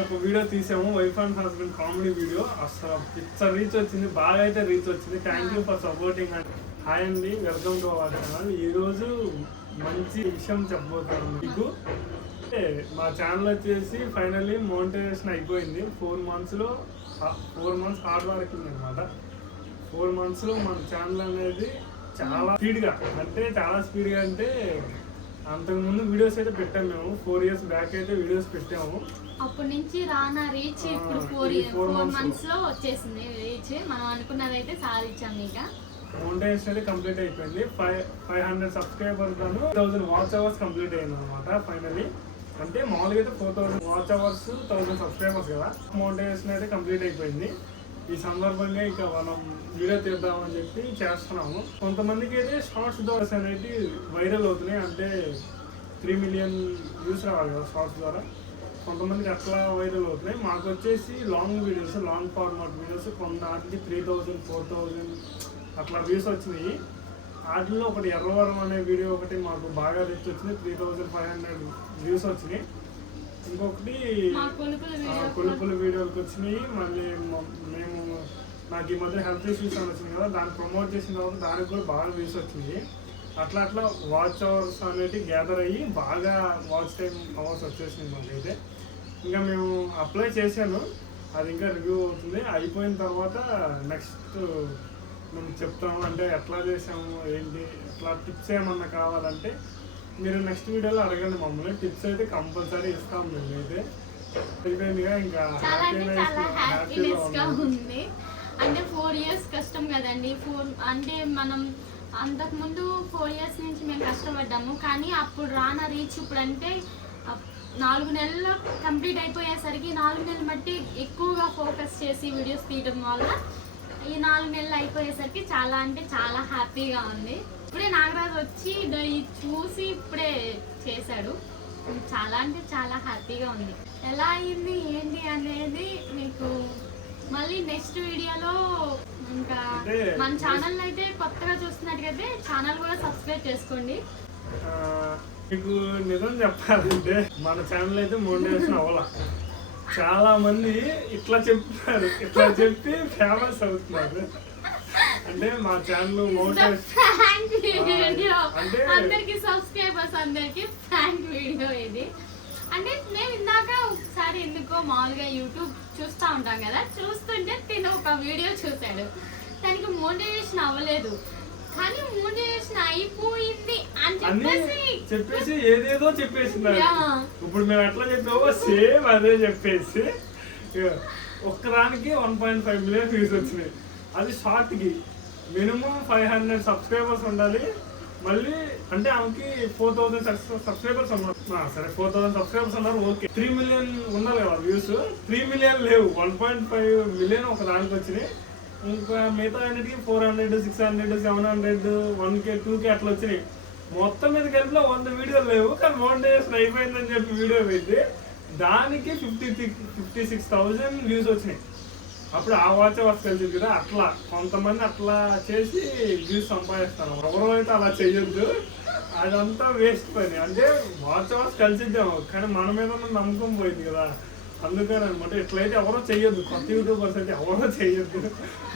ఒక వీడియో తీసాము, wife and husband comedy video. అసలు పిచ్చ రీచ్ వచ్చింది, బాగా అయితే రీచ్ వచ్చింది. థ్యాంక్ యూ ఫర్ సపోర్టింగ్ అండి. హాయ్ అండి, వెల్కమ్ టు అవర్ ఛానల్. ఈరోజు మంచి విషయం చెప్పబోతాను మీకు. మా ఛానల్ వచ్చేసి ఫైనల్లీ మోనిటైజేషన్ అయిపోయింది. 4 months హార్డ్ వర్క్ అనమాట. 4 monthsలో మన ఛానల్ అనేది చాలా స్పీడ్గా అంటే అంతకుముందు వీడియోస్ అయితే పెట్టాము. మేము 4 years బ్యాక్ అయితే వీడియోస్ పెట్టాము. అప్పటి నుంచి రానా రీచ్ ఇప్పుడు 4 months లో వచ్చేసింది రీచ్. మనం అనుకున్నది అయితే సాధించాము. ఇక మోనిటైజేషన్ అయితే కంప్లీట్ అయిపోయింది. 500 సబ్స్క్రైబర్స్ 1000 వాచ్ అవర్స్ కంప్లీట్ అయింది అనమాట ఫైనల్లీ. అంటే మామూలుగా అయితే 4000 వాచ్ అవర్స్ 1000 సబ్స్క్రైబర్స్ కదా. మోనిటైజేషన్ అయితే కంప్లీట్ అయిపోయింది. ఈ సందర్భంగా ఇక మనం వీడియో తీద్దామని చెప్పి చేస్తున్నాము. కొంతమందికి అయితే షార్ట్స్ ద్వారా అనేది వైరల్ అవుతున్నాయి. అంటే 3 million వ్యూస్ రావాలి కదా షార్ట్స్ ద్వారా. కొంతమందికి అట్లా వైరల్ అవుతున్నాయి. మాకు వచ్చేసి long videos, long format videos కొన్నాటికి 3000 4000 అట్లా వ్యూస్ వచ్చినాయి. వాటిల్లో ఒకటి ఎర్రవరం అనే వీడియో ఒకటి మాకు బాగా రీచ్ వచ్చింది. 3500 వ్యూస్ వచ్చినాయి. ఇంకొకటి కొలుపుల వీడియోకి వచ్చినాయి. మళ్ళీ నాకు ఈ మధ్య హెల్త్ ఇష్యూస్ అని వచ్చినాయి కదా, దాన్ని ప్రమోట్ చేసిన తర్వాత దానికి కూడా బాగా వ్యూస్ వచ్చినాయి. అట్లా వాచ్ అవర్స్ అనేది గ్యాదర్ అయ్యి బాగా వాచ్ టైం అవర్స్ వచ్చేసింది మాకైతే. ఇంకా మేము అప్లై చేశాను, అది ఇంకా రివ్యూ అవుతుంది. అయిపోయిన తర్వాత నెక్స్ట్ మేము చెప్తాము. అంటే ఎట్లా చేసాము ఏంటి, ఎట్లా టిప్స్ ఏమన్నా కావాలంటే మీరు నెక్స్ట్ వీడియోలో అడగండి మమ్మల్ని. టిప్స్ అయితే కంపల్సరీ ఇస్తాం మేమైతే. అయిపోయిందిగా, ఇంకా హ్యాపీగా ఉంది. అంటే 4 years కష్టం కదండి. అంటే మనం అంతకుముందు 4 years నుంచి మేము కష్టపడ్డాము. కానీ అప్పుడు రానా రీచ్ ఇప్పుడు అంటే 4 నెలల్లో కంప్లీట్ అయిపోయేసరికి 4 నెలలు బట్టి ఎక్కువగా ఫోకస్ చేసి వీడియోస్ తీయడం వల్ల ఈ 4 నెలలు అయిపోయేసరికి చాలా అంటే చాలా హ్యాపీగా ఉంది. ఇప్పుడే నాగరాజు వచ్చి చూసి ఇప్పుడే చేశాడు. చాలా అంటే చాలా హ్యాపీగా ఉంది. ఎలా అయింది ఏంటి అనేది మీకు మళ్ళీ నెక్స్ట్ వీడియోలో. ఇంకా మన ఛానల్ అయితే కొత్తగా చూస్తున్నట్టుగైతే ఛానల్ కూడా సబ్స్క్రైబ్ చేసుకోండి. మీకు నిజం చెప్పాలంటే మన ఛానల్ అయితే మోనిటైజేషన్ అవ్వాల. చాలా మంది ఇట్లా చెప్తున్నారు, ఇట్లా చెప్పి ఫేమస్ అవుతున్నారు. అంటే మా ఛానల్ అందరికి సబ్స్క్రైబర్స్ అందరికి ఫ్రాంక్ వీడియో ఇది. అంటే మేము ఇందాక ఒకసారి ఎందుకో మామూలుగా యూట్యూబ్ చూస్తూ ఉంటాం కదా, చూస్తుంటే తిను ఒక వీడియో చూశాడు. దానికి మోనిటైజేషన్ అవ్వలేదు, కానీ మోనిటైజేషన్ అయిపోయింది అని చెప్పేసి ఏదేదో చెప్పేసినారు. ఇప్పుడు మేము ఎట్లా చెప్పామో సేమ్ అదే చెప్పేసి ఒక్కదానికి 1.5 million వ్యూస్ వచ్చినాయి. అది షార్ట్కి మినిమం 500 సబ్స్క్రైబర్స్ ఉండాలి. మళ్ళీ అంటే ఆమెకి 4000 సబ్స్క్రైబర్స్ ఉన్నారు. సరే 4000 సబ్స్క్రైబర్స్ ఉన్నారు, ఓకే. 3 million ఉండాలి కదా వ్యూస్. 3 million లేవు, 1.5 million ఒక దానికి వచ్చినాయి. ఇంకా మిగతా అన్నిటికి 400 600 700 1K 2K అట్లా వచ్చినాయి. మొత్తం మీద కలిపి 100 వీడియోలు లేవు. కానీ మోనిటైజేషన్ అయిపోయిందని చెప్పి వీడియో పెట్టి దానికి 56,000 వ్యూస్ వచ్చినాయి. అప్పుడు ఆ వాచ్ అవర్స్ కలిసింది కదా. అట్లా కొంతమంది అట్లా చేసి వ్యూస్ సంపాదిస్తాను. ఎవరో అయితే అలా చెయ్యొద్దు, అదంతా వేస్ట్ పని. అంటే వాచ్ అవర్స్ కలిసిద్దాము, కానీ మన మీద నమ్మకం పోయింది కదా. అందుకని అనమాట ఇట్లయితే ఎవరో చెయ్యొద్దు. కొత్త యూట్యూబర్స్ అయితే ఎవరో చెయ్యొద్దు.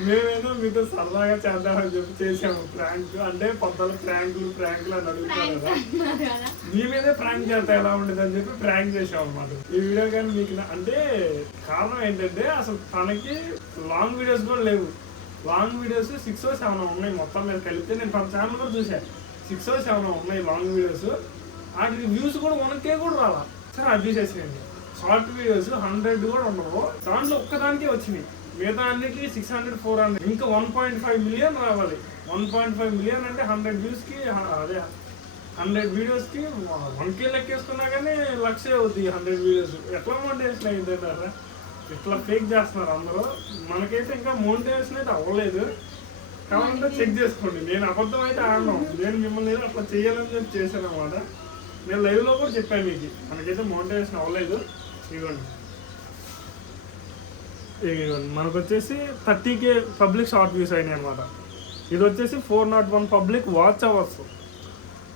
మేమేదో మీతో సరదాగా చేద్దామని చెప్పి చేసాము ప్రాంక్. అంటే పొద్దున ప్రాంకులు అని అడుగుతారు కదా, మీ మీదే ప్రాంక్ చేస్తా ఎలా ఉండదు అని చెప్పి ప్రాంక్ చేసాం అనమాట. ఈ వీడియో కానీ మీకు అంటే కారణం ఏంటంటే అసలు తనకి లాంగ్ వీడియోస్ కూడా లేవు. లాంగ్ వీడియోస్ 6 or 7 ఉన్నాయి మొత్తం మీద కలిపితే. నేను తన ఛానల్ కూడా చూసాను, 6 or 7 ఉన్నాయి లాంగ్ వీడియోస్. వాటికి వ్యూస్ కూడా 1K కూడా రాలా. సరే అది తీసేసేయండి. షార్ట్ వీడియోస్ 100 కూడా ఉండవు, దాంట్లో ఒక్కదానికే వచ్చినాయి. మిగతా అన్నిటికీ 600 400. ఇంకా 1.5 million రావాలి. 1.5 million అంటే 100 వ్యూస్కి, అదే 100 వీడియోస్కి 1K లెక్కేసుకున్నా కానీ 1,00,000 అవుతుంది 100 వీడియోస్. ఎట్లా మోనిటైజేషన్ అయిందంటారా? ఇట్లా ఫేక్ చేస్తున్నారు అందరూ. మనకైతే ఇంకా మోనిటైజేషన్ అయితే అవ్వలేదు. కావాలంటే చెక్ చేసుకోండి. నేను అబద్ధం అయితే ఆడను. నేను మిమ్మల్ని అట్లా చేయాలని చెప్పి చేశాను అనమాట. నేను లైవ్లో కూడా చెప్పాను మీకు, మనకైతే మోనిటైజేషన్ అవ్వలేదు. ఇవ్వండి మనకు వచ్చేసి 30K పబ్లిక్ షార్ట్ వ్యూస్ అయినాయి అనమాట. ఇది వచ్చేసి 401 పబ్లిక్ వాచ్ అవర్స్.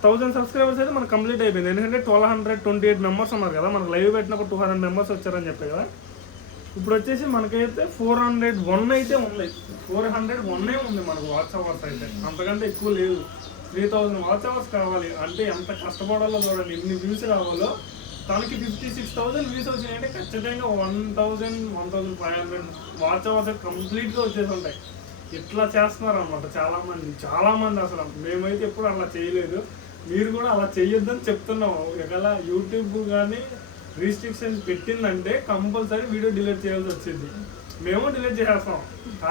1000 సబ్స్క్రైబర్స్ అయితే మనకు కంప్లీట్ అయిపోయింది. ఎందుకంటే 1228 మెంబర్స్ ఉన్నారు కదా, మనకు లైవ్ పెట్టినప్పుడు 200 మెంబర్స్ వచ్చారని చెప్పే కదా. ఇప్పుడు వచ్చేసి మనకైతే 401 అయితే ఉంది, 401 ఉంది మనకు వాచ్ అవర్స్ అయితే, అంతకంటే ఎక్కువ లేదు. 3000 వాచ్ అవర్స్ కావాలి అంటే ఎంత కష్టపడాలో చూడండి. ఎన్ని వ్యూస్ రావాలో, తనకి 56,000 వ్యూస్ వచ్చినాయంటే ఖచ్చితంగా 1,500 వాచ్ అవర్స్ కంప్లీట్గా వచ్చేసి ఉంటాయి. ఇట్లా చేస్తున్నారు అనమాట చాలామంది. అసలు మేమైతే ఎప్పుడు అలా చేయలేదు, మీరు కూడా అలా చేయొద్దని చెప్తున్నాము. ఒకవేళ యూట్యూబ్ కానీ రిస్ట్రిక్షన్స్ పెట్టిందంటే కంపల్సరీ వీడియో డిలీట్ చేయాల్సి వచ్చింది. మేము డిలీట్ చేసేస్తాం,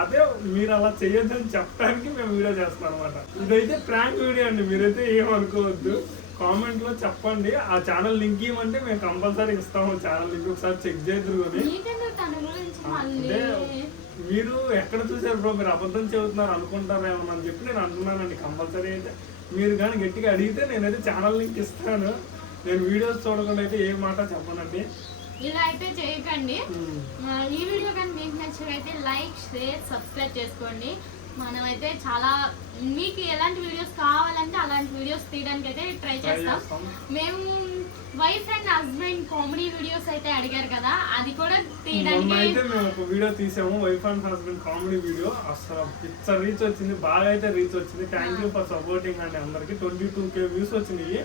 అదే మీరు అలా చేయొద్దని చెప్పడానికి మేము వీడియో చేస్తాం అనమాట. ఇదైతే ప్రాంక్ వీడియో అండి, మీరైతే ఏమనుకోవద్దు. కామెంట్లో చెప్పండి, ఆ ఛానల్ లింక్ ఇవ్వమంటే మేము కంపల్సరీ ఇస్తాము. ఛానల్ లింక్ ఒకసారి చెక్ చేద్దరు. అంటే మీరు ఎక్కడ చూసారు బ్రో, మీరు అబద్ధం చెబుతున్నారు అనుకుంటారేమో అని చెప్పి నేను అంటున్నానండి. కంపల్సరీ అయితే మీరు కానీ గట్టిగా అడిగితే నేనైతే ఛానల్ లింక్ ఇస్తాను. నేను వీడియోస్ చూడకుండా అయితే ఏ మాట చెప్పనండి. ఇలా అయితే చేయకండి. ఈ వీడియో కానీ మీకు నచ్చినట్లయితే లైక్, షేర్, సబ్స్క్రైబ్ చేసుకోండి. మనమైతే చాలా మీకు ఎలాంటి వీడియోస్ కావాలంటే అలాంటి వీడియోస్ తీయడానికి అయితే ట్రై చేస్తాం. మేము wife and husband comedy videos అయితే అడిగారు కదా, అది కూడా తీయడానికి అయితే మేము ఒక వీడియో తీసాము, wife and husband comedy video. అసలు పిచ్చ రీచ్ వచ్చింది, బాగా అయితే రీచ్ వచ్చింది. థ్యాంక్ యూ ఫర్ సపోర్టింగ్ అండి అందరికి. 22K వ్యూస్ వచ్చినాయి,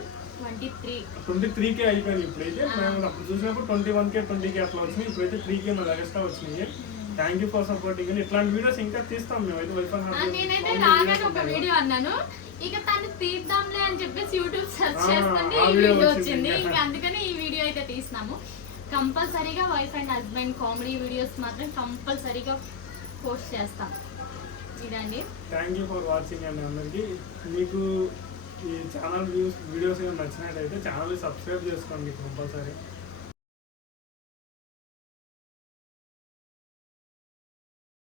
23K అయిపోయింది. ఇప్పుడైతే మేము అప్పుడు చూసినప్పుడు 21K 20K అట్లా వచ్చినాయి. ఇప్పుడైతే 3K ఎక్స్ట్రా వచ్చినాయి. Thank you for supporting. ఇట్లాంటి వీడియోస్ ఇంకా తీస్తాం మేమైతే. వైఫ్ అండ్ హస్బెండ్ నేనైతే రాగానే ఒక వీడియో అన్నాను, ఇక తను తీద్దాంలే అని చెప్పేసి యూట్యూబ్ సెర్చ్ చేస్తుంది, ఈ వీడియో వచ్చింది. ఇంకా అందుకని ఈ వీడియో అయితే తీసినాము. కంపల్సరీగా wife and husband comedy videos మాత్రం కంపల్సరీగా పోస్ట్ చేస్తాం. ఇదండి, థ్యాంక్ యూ ఫర్ వాచింగ్ అండి అందరికి. మీకు ఈ ఛానల్ వీడియోస్ నచ్చినట్టయితే ఛానల్ సబ్స్క్రైబ్ చేసుకోండి కంపల్సరీ.